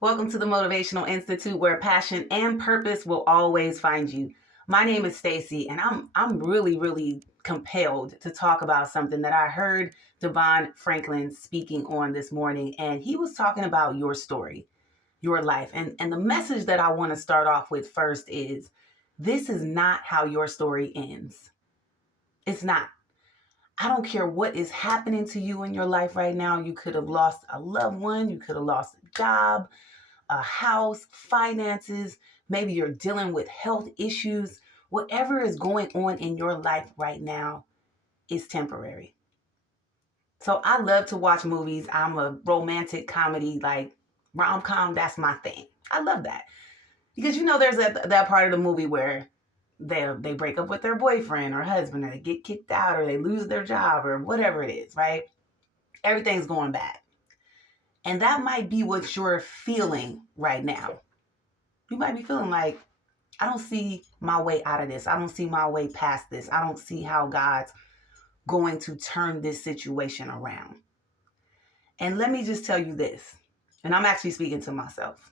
Welcome to the Motivational Institute, where passion and purpose will always find you. My name is Stacy, and I'm really compelled to talk about something that I heard Devon Franklin speaking on this morning, and he was talking about your story, your life. And the message that I want to start off with first is this is not how your story ends. It's not. I don't care what is happening to you in your life right now. You could have lost a loved one, you could have lost a job, a house, finances, maybe you're dealing with health issues. Whatever is going on in your life right now is temporary. So I love to watch movies. I'm a romantic comedy, like rom-com, that's my thing. I love that. Because there's that part of the movie where they break up with their boyfriend or husband, or they get kicked out, or they lose their job, or whatever it is, right? Everything's going bad. And that might be what you're feeling right now. You might be feeling like, I don't see my way out of this. I don't see my way past this. I don't see how God's going to turn this situation around. And let me just tell you this, and I'm actually speaking to myself.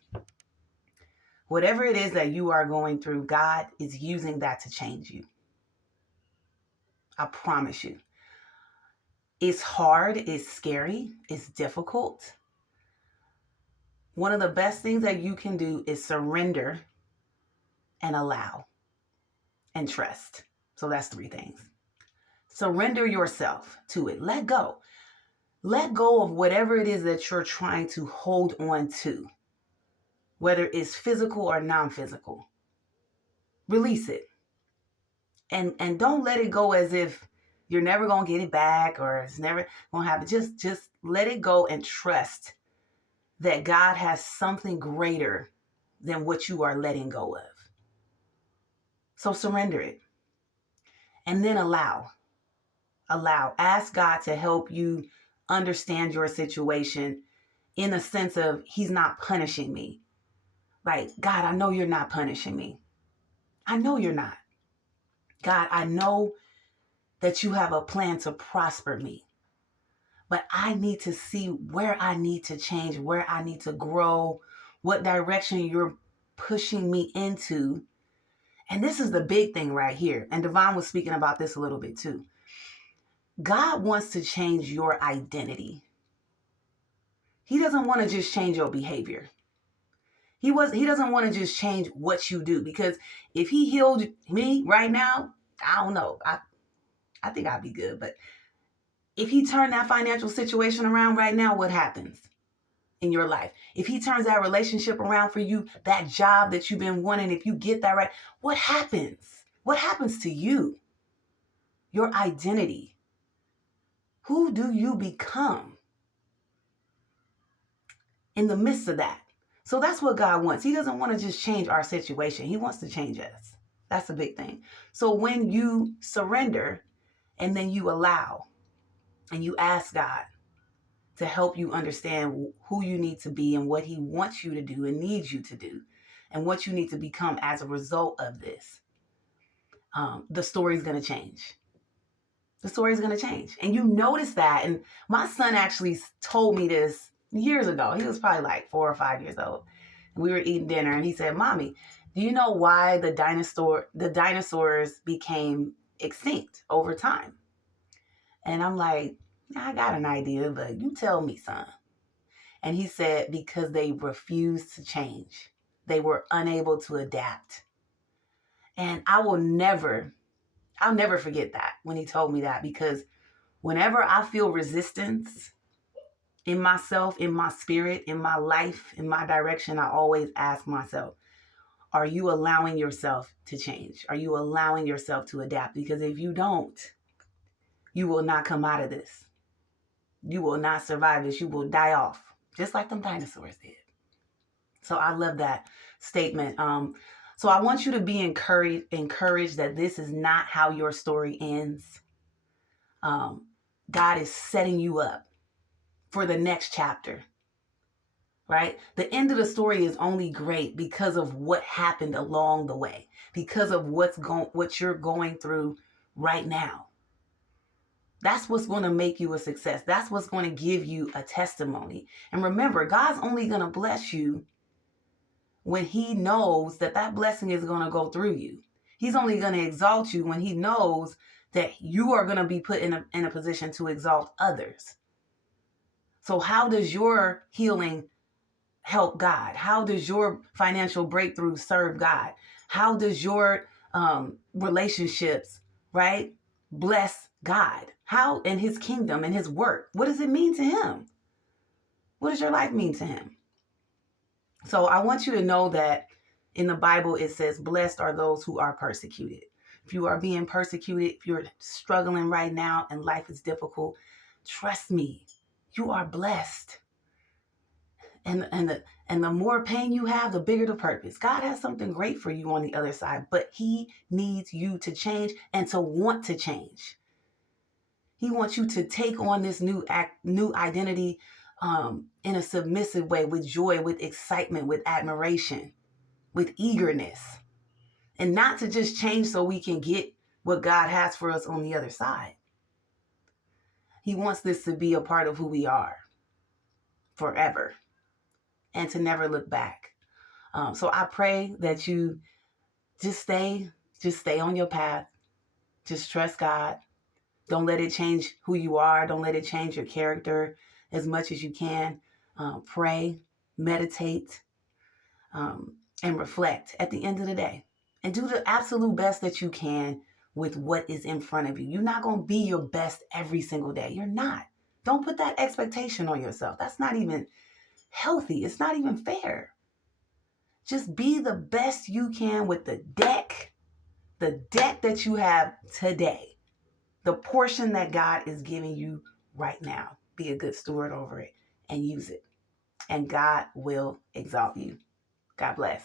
Whatever it is that you are going through, God is using that to change you. I promise you. It's hard, it's scary, it's difficult. One of the best things that you can do is surrender and allow and trust. So that's 3 things. Surrender yourself to it. Let go. Let go of whatever it is that you're trying to hold on to, whether it's physical or non-physical. Release it. And don't let it go as if you're never going to get it back or it's never going to happen. Just let it go and trust that God has something greater than what you are letting go of. So surrender it. And then allow. Ask God to help you understand your situation in the sense of He's not punishing me. Like, God, I know you're not punishing me. I know you're not. God, I know that you have a plan to prosper me. But I need to see where I need to change, where I need to grow, what direction you're pushing me into. And this is the big thing right here. And Devon was speaking about this a little bit too. God wants to change your identity. He doesn't want to just change your behavior. He doesn't want to just change what you do, because if He healed me right now, I don't know. I think I'd be good. But if He turned that financial situation around right now, what happens in your life? If He turns that relationship around for you, that job that you've been wanting, if you get that right, what happens? What happens to you? Your identity. Who do you become in the midst of that? So that's what God wants. He doesn't want to just change our situation. He wants to change us. That's a big thing. So when you surrender and then you allow and you ask God to help you understand who you need to be and what He wants you to do and needs you to do and what you need to become as a result of this, the story is going to change. The story is going to change. And you notice that. And my son actually told me this years ago. He was probably like 4 or 5 years old. We were eating dinner and he said, Mommy, do you know why the dinosaurs became extinct over time? And I'm like, I got an idea, but you tell me, son. And he said, because they refused to change. They were unable to adapt. And I'll never forget that when he told me that, because whenever I feel resistance in myself, in my spirit, in my life, in my direction, I always ask myself, are you allowing yourself to change? Are you allowing yourself to adapt? Because if you don't, you will not come out of this. You will not survive this. You will die off, just like them dinosaurs did. So I love that statement. So I want you to be encouraged that this is not how your story ends. God is setting you up for the next chapter, right? The end of the story is only great because of what happened along the way, because of what you're going through right now. That's what's going to make you a success. That's what's going to give you a testimony. And remember, God's only going to bless you when he knows that that blessing is going to go through you. He's only going to exalt you when he knows that you are going to be put in a position to exalt others. So how does your healing help God? How does your financial breakthrough serve God? How does your relationships, right, bless God? How in his kingdom and his work? What does it mean to him? What does your life mean to him? So I want you to know that in the Bible, it says, blessed are those who are persecuted. If you are being persecuted, if you're struggling right now and life is difficult, trust me, you are blessed. And the more pain you have, the bigger the purpose. God has something great for you on the other side, but he needs you to change and to want to change. He wants you to take on this new identity in a submissive way, with joy, with excitement, with admiration, with eagerness, and not to just change so we can get what God has for us on the other side. He wants this to be a part of who we are forever and to never look back. So I pray that you just stay on your path. Just trust God. Don't let it change who you are. Don't let it change your character as much as you can. Pray, meditate, and reflect at the end of the day. And do the absolute best that you can with what is in front of you. You're not going to be your best every single day. You're not. Don't put that expectation on yourself. That's not even healthy. It's not even fair. Just be the best you can with the deck that you have today, the portion that God is giving you right now. Be a good steward over it and use it. And God will exalt you. God bless.